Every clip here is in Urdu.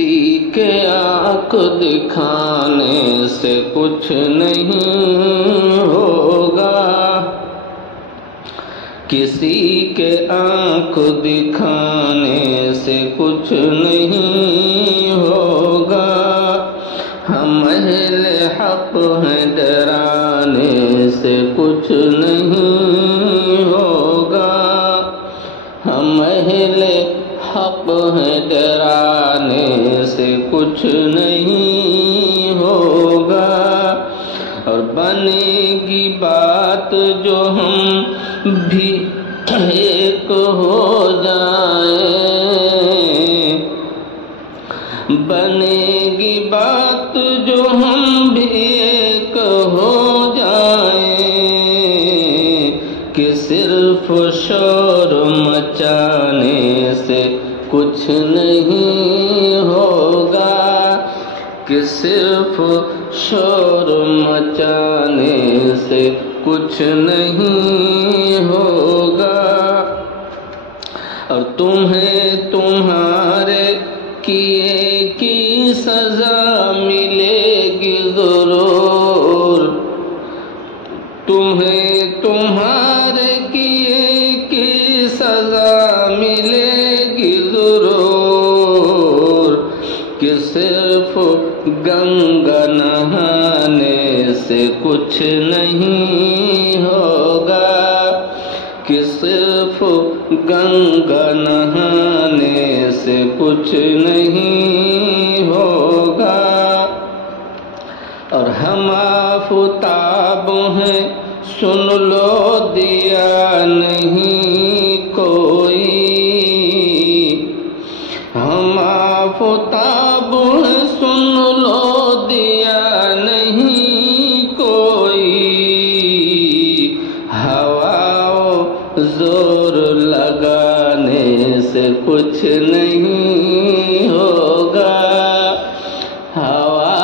کسی کے آنکھ دکھانے سے کچھ نہیں ہوگا، کسی کے آنکھ دکھانے سے کچھ نہیں ہوگا، ہم اہل حق ہیں ڈرانے سے کچھ نہیں ہوگا، ہم اہل حق ہیں ڈرانے سے کچھ نہیں ہوگا، اور بنے گی بات جو ہم بھی ایک ہو جائیں، بنے گی بات جو ہم بھی ایک ہو جائیں، کہ صرف شور مچانے سے کچھ نہیں ہوگا، کہ صرف شور مچانے سے کچھ نہیں ہوگا، اور تمہیں تمہارے کیے کی سزا ملے گی ضرور، تمہیں تمہارے کیے کی سزا ملے گی ضرور، کہ صرف گنگا نہانے سے کچھ نہیں ہوگا، کہ صرف گنگا نہانے سے کچھ نہیں ہوگا، اور ہم آفتاب ہیں سن لو دیا نہیں کوئی، ہم آفتاب ہیں سن لو دیا نہیں کوئی، ہوا زور لگانے سے کچھ نہیں ہوگا، ہوا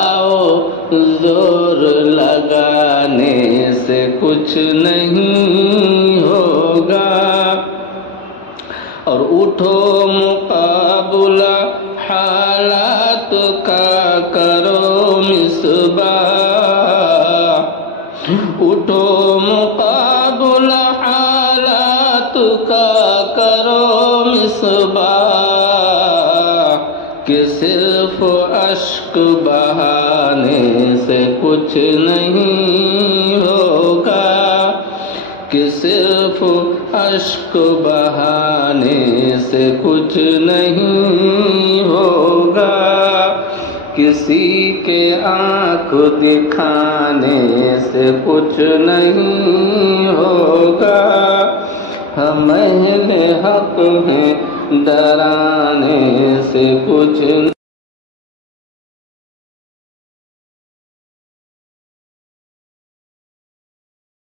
زور لگانے سے کچھ نہیں ہوگا، اور اٹھو مقابلہ حالات کا کرو مصباح، اٹھو مقابلہ حالات کا کرو مصباح، کہ صرف اشک بہانے سے کچھ نہیں ہوگا، کہ صرف اشک بہانے سے کچھ نہیں ہوگا، کسی کے آنکھ دکھانے سے کچھ نہیں ہوگا، ہم اہل حق ہیں ڈرانے سے کچھ